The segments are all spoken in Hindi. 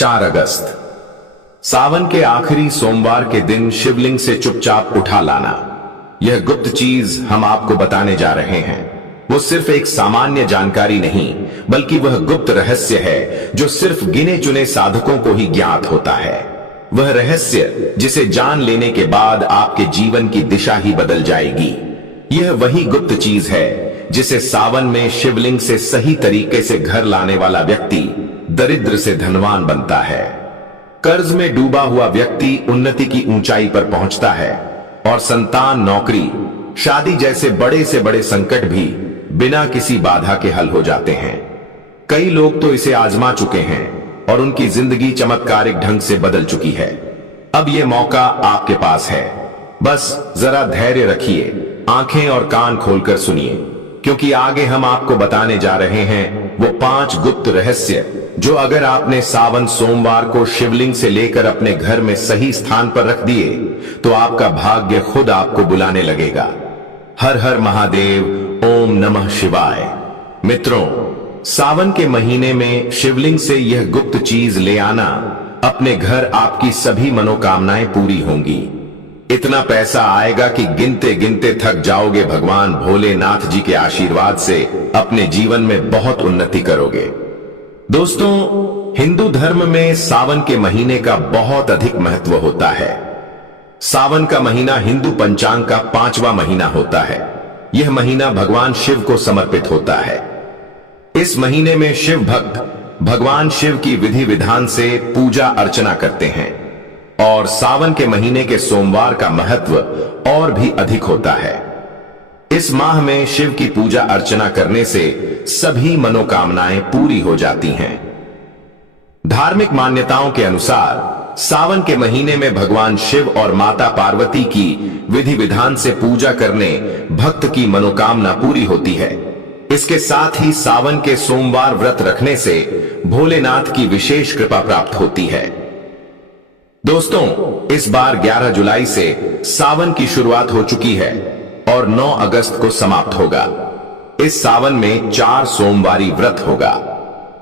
4 अगस्त सावन के आखिरी सोमवार के दिन शिवलिंग से चुपचाप उठा लाना। यह गुप्त चीज हम आपको बताने जा रहे हैं। वो सिर्फ एक सामान्य जानकारी नहीं, बल्कि वह गुप्त रहस्य है जो सिर्फ गिने चुने साधकों को ही ज्ञात होता है। वह रहस्य जिसे जान लेने के बाद आपके जीवन की दिशा ही बदल जाएगी। यह वही गुप्त चीज है जिसे सावन में शिवलिंग से सही तरीके से घर लाने वाला व्यक्ति दरिद्र से धनवान बनता है। कर्ज में डूबा हुआ व्यक्ति उन्नति की ऊंचाई पर पहुंचता है और संतान, नौकरी, शादी जैसे बड़े से बड़े संकट भी बिना किसी बाधा के हल हो जाते हैं। कई लोग तो इसे आजमा चुके हैं और उनकी जिंदगी चमत्कारिक ढंग से बदल चुकी है। अब यह मौका आपके पास है। बस जरा धैर्य रखिए, आंखें और कान खोलकर सुनिए, क्योंकि आगे हम आपको बताने जा रहे हैं वो 5 गुप्त रहस्य जो अगर आपने सावन सोमवार को शिवलिंग से लेकर अपने घर में सही स्थान पर रख दिए तो आपका भाग्य खुद आपको बुलाने लगेगा। हर हर महादेव, ओम नमः शिवाय। मित्रों, सावन के महीने में शिवलिंग से यह गुप्त चीज ले आना, अपने घर आपकी सभी मनोकामनाएं पूरी होंगी। इतना पैसा आएगा कि गिनते गिनते थक जाओगे। भगवान भोलेनाथ जी के आशीर्वाद से अपने जीवन में बहुत उन्नति करोगे। दोस्तों, हिंदू धर्म में सावन के महीने का बहुत अधिक महत्व होता है। सावन का महीना हिंदू पंचांग का 5वां महीना होता है। यह महीना भगवान शिव को समर्पित होता है। इस महीने में शिव भक्त भगवान शिव की विधि विधान से पूजा अर्चना करते हैं और सावन के महीने के सोमवार का महत्व और भी अधिक होता है। इस माह में शिव की पूजा अर्चना करने से सभी मनोकामनाएं पूरी हो जाती हैं। धार्मिक मान्यताओं के अनुसार सावन के महीने में भगवान शिव और माता पार्वती की विधि विधान से पूजा करने भक्त की मनोकामना पूरी होती है। इसके साथ ही सावन के सोमवार व्रत रखने से भोलेनाथ की विशेष कृपा प्राप्त होती है। दोस्तों, इस बार 11 जुलाई से सावन की शुरुआत हो चुकी है और 9 अगस्त को समाप्त होगा। इस सावन में 4 सोमवारी व्रत होगा।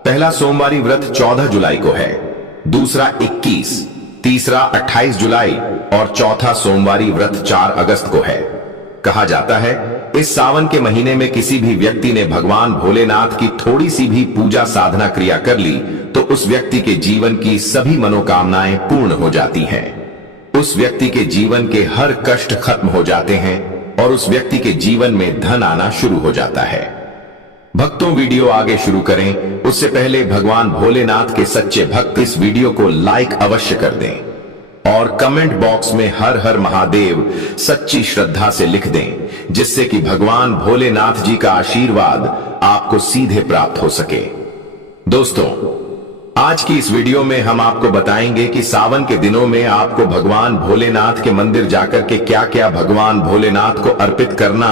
पहला सोमवारी व्रत 14 जुलाई को है, दूसरा 21, तीसरा 28 जुलाई और चौथा सोमवारी व्रत 4 अगस्त को है। कहा जाता है इस सावन के महीने में किसी भी व्यक्ति ने भगवान भोलेनाथ की थोड़ी सी भी पूजा साधना क्रिया कर ली तो उस व्यक्ति के जीवन की सभी मनोकामनाएं पूर्ण हो जाती हैं। उस व्यक्ति के जीवन के हर कष्ट खत्म हो जाते हैं और उस व्यक्ति के जीवन में धन आना शुरू हो जाता है। भक्तों, वीडियो आगे शुरू करें उससे पहले भगवान भोलेनाथ के सच्चे भक्त इस वीडियो को लाइक अवश्य कर दें और कमेंट बॉक्स में हर हर महादेव सच्ची श्रद्धा से लिख दें, जिससे कि भगवान भोलेनाथ जी का आशीर्वाद आपको सीधे प्राप्त हो सके। दोस्तों, आज की इस वीडियो में हम आपको बताएंगे कि सावन के दिनों में आपको भगवान भोलेनाथ के मंदिर जाकर के क्या क्या भगवान भोलेनाथ को अर्पित करना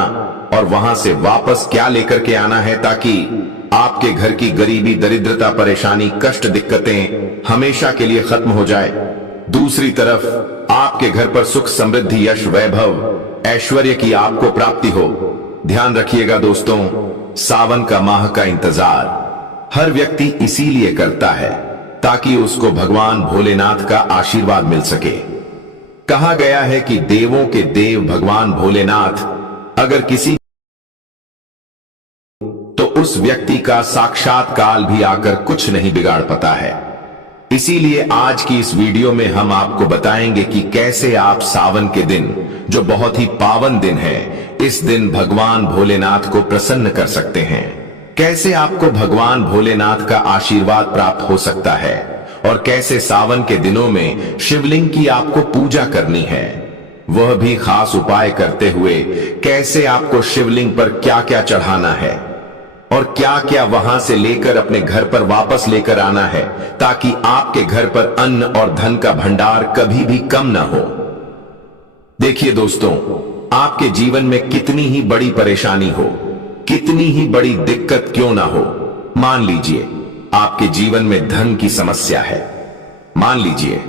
और वहां से वापस क्या लेकर के आना है, ताकि आपके घर की गरीबी, दरिद्रता, परेशानी, कष्ट, दिक्कतें हमेशा के लिए खत्म हो जाए। दूसरी तरफ आपके घर पर सुख, समृद्धि, यश, वैभव, ऐश्वर्य की आपको प्राप्ति हो। ध्यान रखिएगा दोस्तों, सावन का माह का इंतजार हर व्यक्ति इसीलिए करता है ताकि उसको भगवान भोलेनाथ का आशीर्वाद मिल सके। कहा गया है कि देवों के देव भगवान भोलेनाथ अगर किसी तो उस व्यक्ति का साक्षात काल भी आकर कुछ नहीं बिगाड़ पाता है। इसीलिए आज की इस वीडियो में हम आपको बताएंगे कि कैसे आप सावन के दिन, जो बहुत ही पावन दिन है, इस दिन भगवान भोलेनाथ को प्रसन्न कर सकते हैं। कैसे आपको भगवान भोलेनाथ का आशीर्वाद प्राप्त हो सकता है और कैसे सावन के दिनों में शिवलिंग की आपको पूजा करनी है, वह भी खास उपाय करते हुए कैसे आपको शिवलिंग पर क्या क्या चढ़ाना है और क्या क्या वहां से लेकर अपने घर पर वापस लेकर आना है, ताकि आपके घर पर अन्न और धन का भंडार कभी भी कम ना हो। देखिए दोस्तों, आपके जीवन में कितनी ही बड़ी परेशानी हो, कितनी ही बड़ी दिक्कत क्यों ना हो, मान लीजिए आपके जीवन में धन की समस्या है, मान लीजिए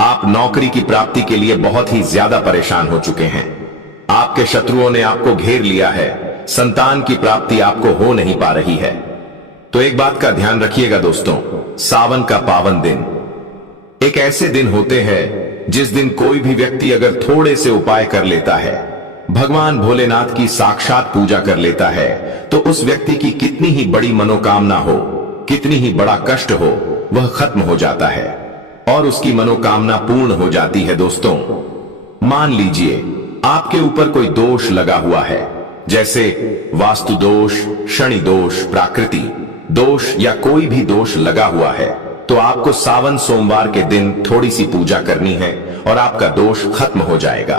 आप नौकरी की प्राप्ति के लिए बहुत ही ज्यादा परेशान हो चुके हैं, आपके शत्रुओं ने आपको घेर लिया है, संतान की प्राप्ति आपको हो नहीं पा रही है, तो एक बात का ध्यान रखिएगा दोस्तों, सावन का पावन दिन एक ऐसे दिन होते हैं जिस दिन कोई भी व्यक्ति अगर थोड़े से उपाय कर लेता है, भगवान भोलेनाथ की साक्षात पूजा कर लेता है, तो उस व्यक्ति की कितनी ही बड़ी मनोकामना हो, कितनी ही बड़ा कष्ट हो, वह खत्म हो जाता है और उसकी मनोकामना पूर्ण हो जाती है। दोस्तों, मान लीजिए आपके ऊपर कोई दोष लगा हुआ है, जैसे वास्तु दोष, शनि दोष, प्राकृति दोष या कोई भी दोष लगा हुआ है, तो आपको सावन सोमवार के दिन थोड़ी सी पूजा करनी है और आपका दोष खत्म हो जाएगा।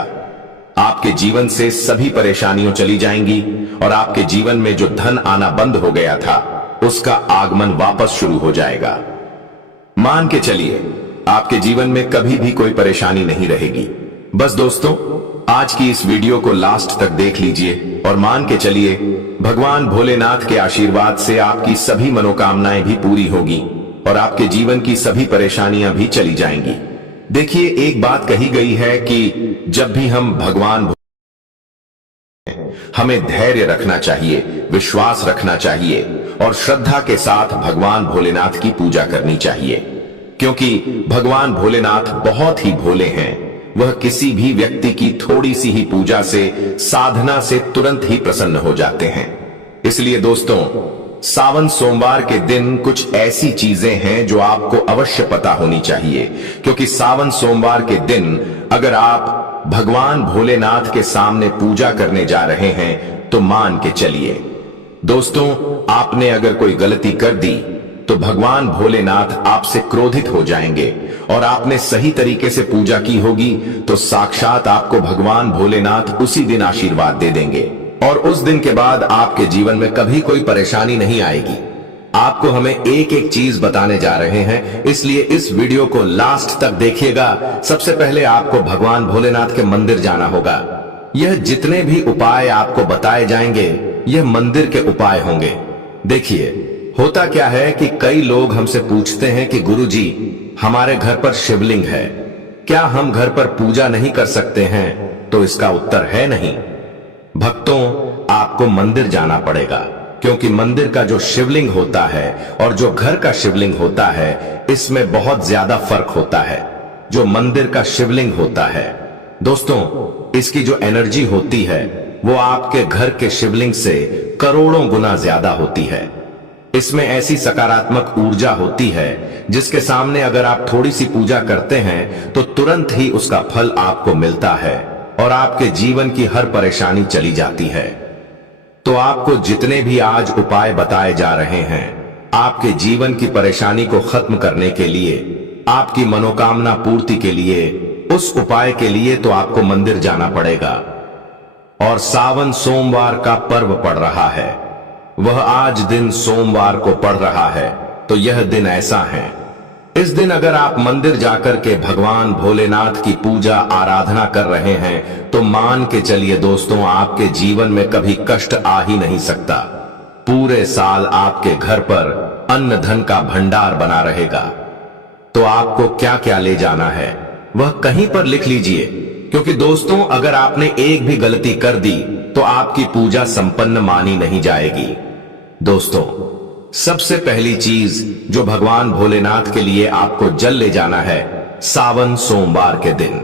आपके जीवन से सभी परेशानियां चली जाएंगी और आपके जीवन में जो धन आना बंद हो गया था, उसका आगमन वापस शुरू हो जाएगा। मान के चलिए आपके जीवन में कभी भी कोई परेशानी नहीं रहेगी। बस दोस्तों, आज की इस वीडियो को लास्ट तक देख लीजिए और मान के चलिए भगवान भोलेनाथ के आशीर्वाद से आपकी सभी मनोकामनाएं भी पूरी होगी और आपके जीवन की सभी परेशानियां भी चली जाएंगी। देखिए, एक बात कही गई है कि जब भी हम भगवान, हमें धैर्य रखना चाहिए, विश्वास रखना चाहिए और श्रद्धा के साथ भगवान भोलेनाथ की पूजा करनी चाहिए, क्योंकि भगवान भोलेनाथ बहुत ही भोले हैं। वह किसी भी व्यक्ति की थोड़ी सी ही पूजा से, साधना से तुरंत ही प्रसन्न हो जाते हैं। इसलिए दोस्तों, सावन सोमवार के दिन कुछ ऐसी चीजें हैं जो आपको अवश्य पता होनी चाहिए, क्योंकि सावन सोमवार के दिन अगर आप भगवान भोलेनाथ के सामने पूजा करने जा रहे हैं, तो मान के चलिए दोस्तों, आपने अगर कोई गलती कर दी तो भगवान भोलेनाथ आपसे क्रोधित हो जाएंगे और आपने सही तरीके से पूजा की होगी तो साक्षात आपको भगवान भोलेनाथ उसी दिन आशीर्वाद दे देंगे और उस दिन के बाद आपके जीवन में कभी कोई परेशानी नहीं आएगी। आपको हमें एक एक चीज बताने जा रहे हैं, इसलिए इस वीडियो को लास्ट तक देखिएगा। सबसे पहले आपको भगवान भोलेनाथ के मंदिर जाना होगा। यह जितने भी उपाय आपको बताए जाएंगे, यह मंदिर के उपाय होंगे। देखिए, होता क्या है कि कई लोग हमसे पूछते हैं कि गुरुजी, हमारे घर पर शिवलिंग है, क्या हम घर पर पूजा नहीं कर सकते हैं? तो इसका उत्तर है नहीं। भक्तों, आपको मंदिर जाना पड़ेगा, क्योंकि मंदिर का जो शिवलिंग होता है और जो घर का शिवलिंग होता है, इसमें बहुत ज्यादा फर्क होता है। जो मंदिर का शिवलिंग होता है दोस्तों, इसकी जो एनर्जी होती है वो आपके घर के शिवलिंग से करोड़ों गुना ज्यादा होती है। इसमें ऐसी सकारात्मक ऊर्जा होती है जिसके सामने अगर आप थोड़ी सी पूजा करते हैं तो तुरंत ही उसका फल आपको मिलता है और आपके जीवन की हर परेशानी चली जाती है। तो आपको जितने भी आज उपाय बताए जा रहे हैं, आपके जीवन की परेशानी को खत्म करने के लिए, आपकी मनोकामना पूर्ति के लिए, उस उपाय के लिए तो आपको मंदिर जाना पड़ेगा। और सावन सोमवार का पर्व पड़ रहा है, वह आज दिन सोमवार को पड़ रहा है, तो यह दिन ऐसा है, इस दिन अगर आप मंदिर जाकर के भगवान भोलेनाथ की पूजा आराधना कर रहे हैं, तो मान के चलिए दोस्तों, आपके जीवन में कभी कष्ट आ ही नहीं सकता। पूरे साल आपके घर पर अन्न धन का भंडार बना रहेगा। तो आपको क्या क्या ले जाना है वह कहीं पर लिख लीजिए, क्योंकि दोस्तों, अगर आपने एक भी गलती कर दी तो आपकी पूजा संपन्न मानी नहीं जाएगी। दोस्तों, सबसे पहली चीज जो भगवान भोलेनाथ के लिए आपको जल ले जाना है सावन सोमवार के दिन।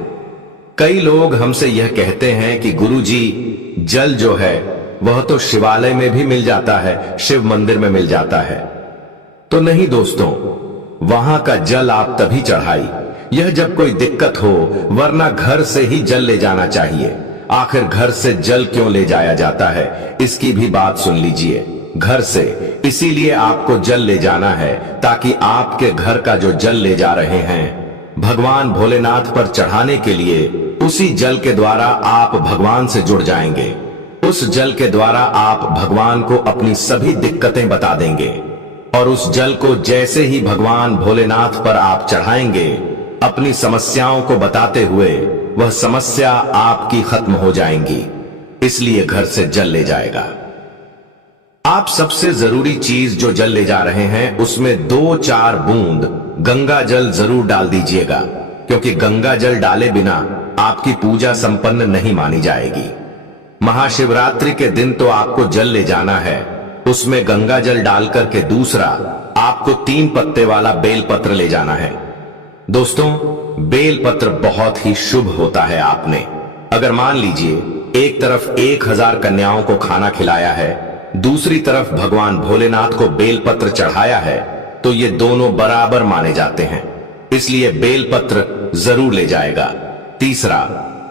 कई लोग हमसे यह कहते हैं कि गुरुजी, जल जो है वह तो शिवालय में भी मिल जाता है, शिव मंदिर में मिल जाता है। तो नहीं दोस्तों, वहां का जल आप तभी चढ़ाई यह जब कोई दिक्कत हो, वरना घर से ही जल ले जाना चाहिए। आखिर घर से जल क्यों ले जाया जाता है, इसकी भी बात सुन लीजिए। घर से इसीलिए आपको जल ले जाना है ताकि आपके घर का जो जल ले जा रहे हैं भगवान भोलेनाथ पर चढ़ाने के लिए, उसी जल के द्वारा आप भगवान से जुड़ जाएंगे। उस जल के द्वारा आप भगवान को अपनी सभी दिक्कतें बता देंगे और उस जल को जैसे ही भगवान भोलेनाथ पर आप चढ़ाएंगे, अपनी समस्याओं को बताते हुए वह समस्या आपकी खत्म हो जाएंगी। इसलिए घर से जल ले जाएगा। आप सबसे जरूरी चीज जो जल ले जा रहे हैं, उसमें 2-4 बूंद गंगा जल जरूर डाल दीजिएगा, क्योंकि गंगा जल डाले बिना आपकी पूजा संपन्न नहीं मानी जाएगी। महाशिवरात्रि के दिन तो आपको जल ले जाना है, उसमें गंगा जल डालकर के दूसरा आपको 3 पत्ते वाला बेल पत्र ले जाना है। दोस्तों, बेलपत्र बहुत ही शुभ होता है। आपने अगर मान लीजिए एक तरफ 1000 कन्याओं को खाना खिलाया है, दूसरी तरफ भगवान भोलेनाथ को बेलपत्र चढ़ाया है, तो ये दोनों बराबर माने जाते हैं, इसलिए बेलपत्र जरूर ले जाएगा। तीसरा,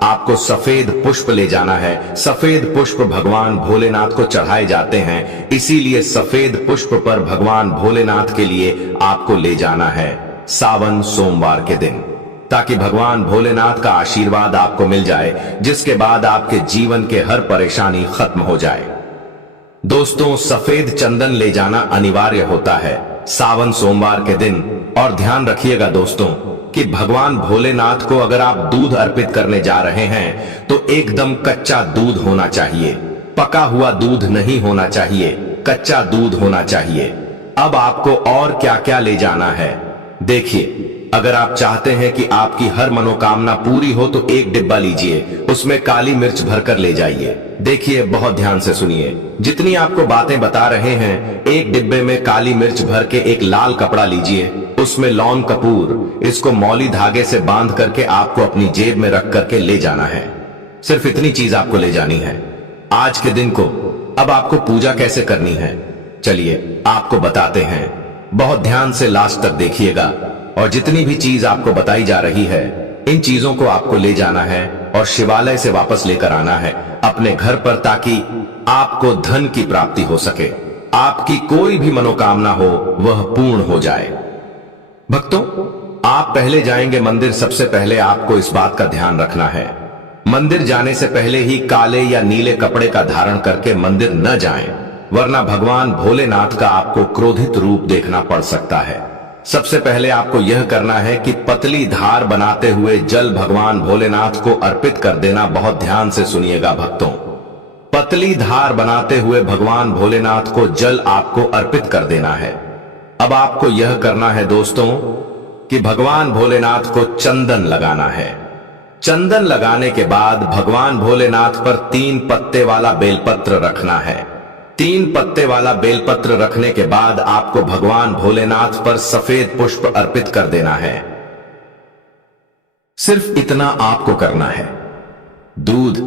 आपको सफेद पुष्प ले जाना है। सफेद पुष्प भगवान भोलेनाथ को चढ़ाए जाते हैं, इसीलिए सफेद पुष्प पर भगवान भोलेनाथ के लिए आपको ले जाना है सावन सोमवार के दिन, ताकि भगवान भोलेनाथ का आशीर्वाद आपको मिल जाए, जिसके बाद आपके जीवन के हर परेशानी खत्म हो जाए। दोस्तों, सफेद चंदन ले जाना अनिवार्य होता है सावन सोमवार के दिन। और ध्यान रखिएगा दोस्तों कि भगवान भोलेनाथ को अगर आप दूध अर्पित करने जा रहे हैं तो एकदम कच्चा दूध होना चाहिए, पका हुआ दूध नहीं होना चाहिए, कच्चा दूध होना चाहिए। अब आपको और क्या क्या ले जाना है देखिए। अगर आप चाहते हैं कि आपकी हर मनोकामना पूरी हो तो एक डिब्बा लीजिए, उसमें काली मिर्च भरकर ले जाइए। देखिए, बहुत ध्यान से सुनिए, जितनी आपको बातें बता रहे हैं, एक डिब्बे में काली मिर्च भर के एक लाल कपड़ा लीजिए, उसमें लौंग कपूर, इसको मौली धागे से बांध करके आपको अपनी जेब में रख करके ले जाना है। सिर्फ इतनी चीज आपको ले जानी है आज के दिन को। अब आपको पूजा कैसे करनी है, चलिए आपको बताते हैं। बहुत ध्यान से लास्ट तक देखिएगा, और जितनी भी चीज आपको बताई जा रही है, इन चीजों को आपको ले जाना है और शिवालय से वापस लेकर आना है अपने घर पर, ताकि आपको धन की प्राप्ति हो सके, आपकी कोई भी मनोकामना हो वह पूर्ण हो जाए। भक्तों, आप पहले जाएंगे मंदिर, सबसे पहले आपको इस बात का ध्यान रखना है, मंदिर जाने से पहले ही काले या नीले कपड़े का धारण करके मंदिर न जाएं, वरना भगवान भोलेनाथ का आपको क्रोधित रूप देखना पड़ सकता है। सबसे पहले आपको यह करना है कि पतली धार बनाते हुए जल भगवान भोलेनाथ को अर्पित कर देना। बहुत ध्यान से सुनिएगा भक्तों, पतली धार बनाते हुए भगवान भोलेनाथ को जल आपको अर्पित कर देना है। अब आपको यह करना है दोस्तों कि भगवान भोलेनाथ को चंदन लगाना है। चंदन लगाने के बाद भगवान भोलेनाथ पर 3 पत्ते वाला बेलपत्र रखना है। 3 पत्ते वाला बेलपत्र रखने के बाद आपको भगवान भोलेनाथ पर सफेद पुष्प अर्पित कर देना है। सिर्फ इतना आपको करना है। दूध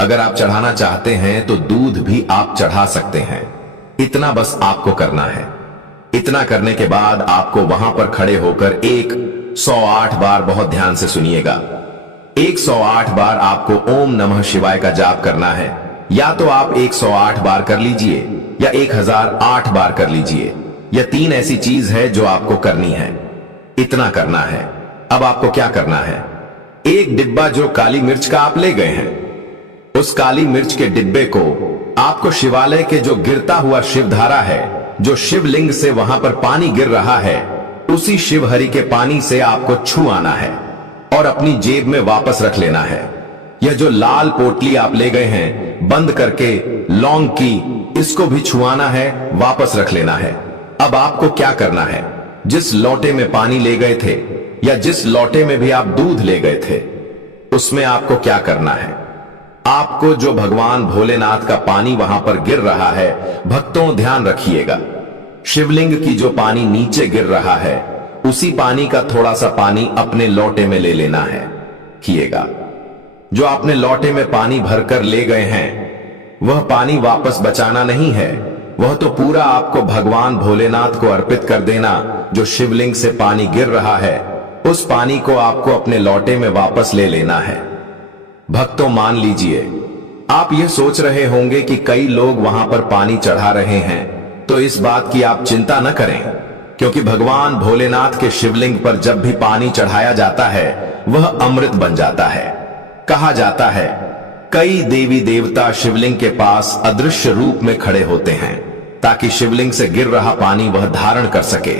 अगर आप चढ़ाना चाहते हैं तो दूध भी आप चढ़ा सकते हैं, इतना बस आपको करना है। इतना करने के बाद आपको वहां पर खड़े होकर 108 बार, बहुत ध्यान से सुनिएगा, 108 बार आपको ओम नमः शिवाय का जाप करना है। या तो आप 108 बार कर लीजिए या 1008 बार कर लीजिए, यह 3 ऐसी चीज है जो आपको करनी है। इतना करना है। अब आपको क्या करना है, एक डिब्बा जो काली मिर्च का आप ले गए हैं, उस काली मिर्च के डिब्बे को आपको शिवालय के जो गिरता हुआ शिवधारा है, जो शिवलिंग से वहां पर पानी गिर रहा है, उसी शिवहरि के पानी से आपको छू आना है और अपनी जेब में वापस रख लेना है। यह जो लाल पोटली आप ले गए हैं बंद करके लौंग की, इसको भी छुआना है, वापस रख लेना है। अब आपको क्या करना है, जिस लोटे में पानी ले गए थे या जिस लोटे में भी आप दूध ले गए थे, उसमें आपको क्या करना है, आपको जो भगवान भोलेनाथ का पानी वहां पर गिर रहा है, भक्तों ध्यान रखिएगा, शिवलिंग की जो पानी नीचे गिर रहा है, उसी पानी का थोड़ा सा पानी अपने लोटे में ले लेना है। किएगा, जो आपने लोटे में पानी भरकर ले गए हैं, वह पानी वापस बचाना नहीं है, वह तो पूरा आपको भगवान भोलेनाथ को अर्पित कर देना। जो शिवलिंग से पानी गिर रहा है, उस पानी को आपको अपने लोटे में वापस ले लेना है। भक्तों, मान लीजिए आप यह सोच रहे होंगे कि कई लोग वहां पर पानी चढ़ा रहे हैं, तो इस बात की आप चिंता न करें, क्योंकि भगवान भोलेनाथ के शिवलिंग पर जब भी पानी चढ़ाया जाता है, वह अमृत बन जाता है। कहा जाता है कई देवी देवता शिवलिंग के पास अदृश्य रूप में खड़े होते हैं, ताकि शिवलिंग से गिर रहा पानी वह धारण कर सके।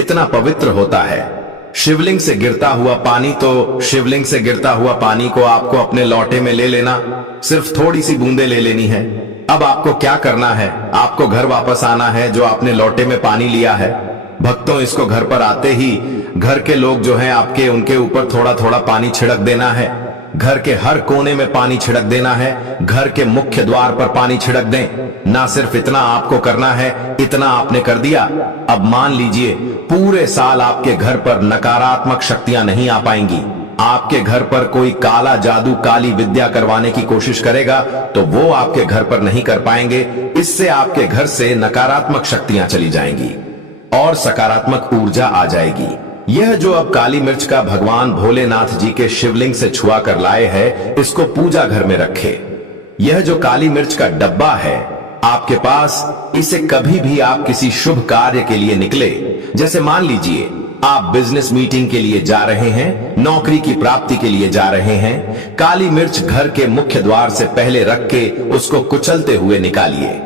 इतना पवित्र होता है शिवलिंग से गिरता हुआ पानी। तो शिवलिंग से गिरता हुआ पानी को आपको अपने लोटे में ले लेना, सिर्फ थोड़ी सी बूंदे ले लेनी है। अब आपको क्या करना है, आपको घर वापस आना है जो आपने लोटे में पानी लिया है। भक्तों, इसको घर पर आते ही घर के लोग जो हैं आपके, उनके ऊपर थोड़ा थोड़ा पानी छिड़क देना है। घर के हर कोने में पानी छिड़क देना है, घर के मुख्य द्वार पर पानी छिड़क दें। ना सिर्फ इतना आपको करना है, इतना आपने कर दिया। अब मान लीजिए पूरे साल आपके घर पर नकारात्मक शक्तियां नहीं आ पाएंगी। आपके घर पर कोई काला जादू, काली विद्या करवाने की कोशिश करेगा तो वो आपके घर पर नहीं कर पाएंगे। इससे आपके घर से नकारात्मक शक्तियां चली जाएंगी और सकारात्मक ऊर्जा आ जाएगी। यह जो अब काली मिर्च का भगवान भोलेनाथ जी के शिवलिंग से छुआ कर लाए हैं, इसको पूजा घर में रखे। यह जो काली मिर्च का डब्बा है आपके पास, इसे कभी भी आप किसी शुभ कार्य के लिए निकले, जैसे मान लीजिए आप बिजनेस मीटिंग के लिए जा रहे हैं, नौकरी की प्राप्ति के लिए जा रहे हैं, काली मिर्च घर के मुख्य द्वार से पहले रख के उसको कुचलते हुए निकालिए।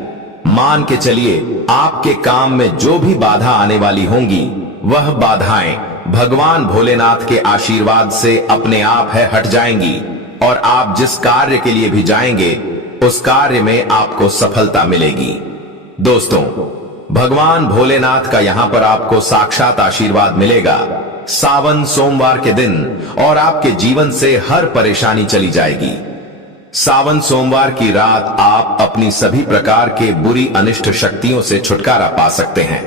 मान के चलिए आपके काम में जो भी बाधा आने वाली होंगी, वह बाधाएं भगवान भोलेनाथ के आशीर्वाद से अपने आप है हट जाएंगी और आप जिस कार्य के लिए भी जाएंगे उस कार्य में आपको सफलता मिलेगी। दोस्तों, भगवान भोलेनाथ का यहां पर आपको साक्षात आशीर्वाद मिलेगा सावन सोमवार के दिन, और आपके जीवन से हर परेशानी चली जाएगी। सावन सोमवार की रात आप अपनी सभी प्रकार के बुरी अनिष्ट शक्तियों से छुटकारा पा सकते हैं।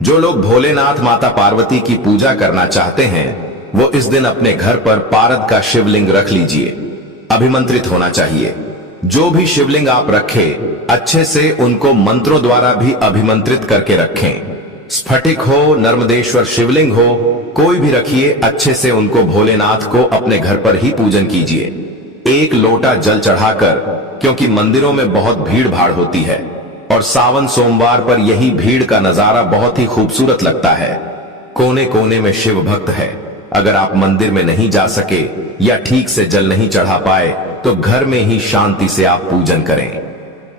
जो लोग भोलेनाथ माता पार्वती की पूजा करना चाहते हैं, वो इस दिन अपने घर पर पारद का शिवलिंग रख लीजिए। अभिमंत्रित होना चाहिए। जो भी शिवलिंग आप रखें, अच्छे से उनको मंत्रों द्वारा भी अभिमंत्रित करके रखें। स्फटिक हो, नर्मदेश्वर शिवलिंग हो, कोई भी रखिए, अच्छे से उनको भोलेनाथ को अपने घर पर ही पूजन कीजिए। एक लोटा जल चढ़ाकर, क्योंकि मंदिरों में बहुत भीड़ भाड़ होती है और सावन सोमवार पर यही भीड़ का नजारा बहुत ही खूबसूरत लगता है। कोने कोने में शिव भक्त है। अगर आप मंदिर में नहीं जा सके या ठीक से जल नहीं चढ़ा पाए तो घर में ही शांति से आप पूजन करें।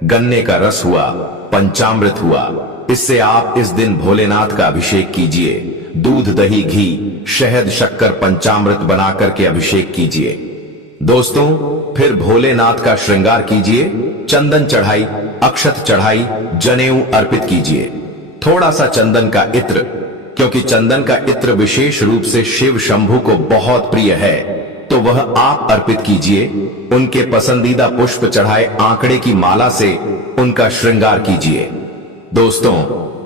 गन्ने का रस हुआ, पंचामृत हुआ, इससे आप इस दिन भोलेनाथ का अभिषेक कीजिए। दूध, दही, घी, शहद, शक्कर, पंचामृत बना करके अभिषेक कीजिए। दोस्तों, फिर भोलेनाथ का श्रृंगार कीजिए। चंदन चढ़ाई, अक्षत चढ़ाई, जनेऊ अर्पित कीजिए। थोड़ा सा चंदन का इत्र, क्योंकि चंदन का इत्र विशेष रूप से शिव शंभु को बहुत प्रिय है, तो वह आप अर्पित कीजिए। उनके पसंदीदा पुष्प चढ़ाए आंकड़े की माला से उनका श्रृंगार कीजिए। दोस्तों,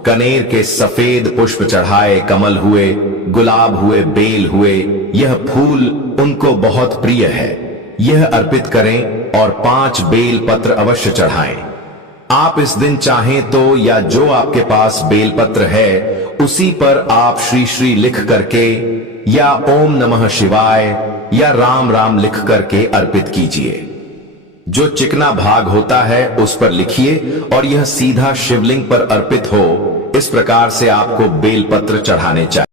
कनेर के सफेद पुष्प चढ़ाए, कमल हुए, गुलाब हुए, बेल हुए, यह फूल उनको बहुत प्रिय है, यह अर्पित करें और 5 बेल पत्र अवश्य चढ़ाएं। आप इस दिन चाहें तो, या जो आपके पास बेलपत्र है उसी पर आप श्री श्री लिख करके या ओम नमः शिवाय या राम राम लिख करके अर्पित कीजिए। जो चिकना भाग होता है उस पर लिखिए और यह सीधा शिवलिंग पर अर्पित हो। इस प्रकार से आपको बेलपत्र चढ़ाने चाहिए।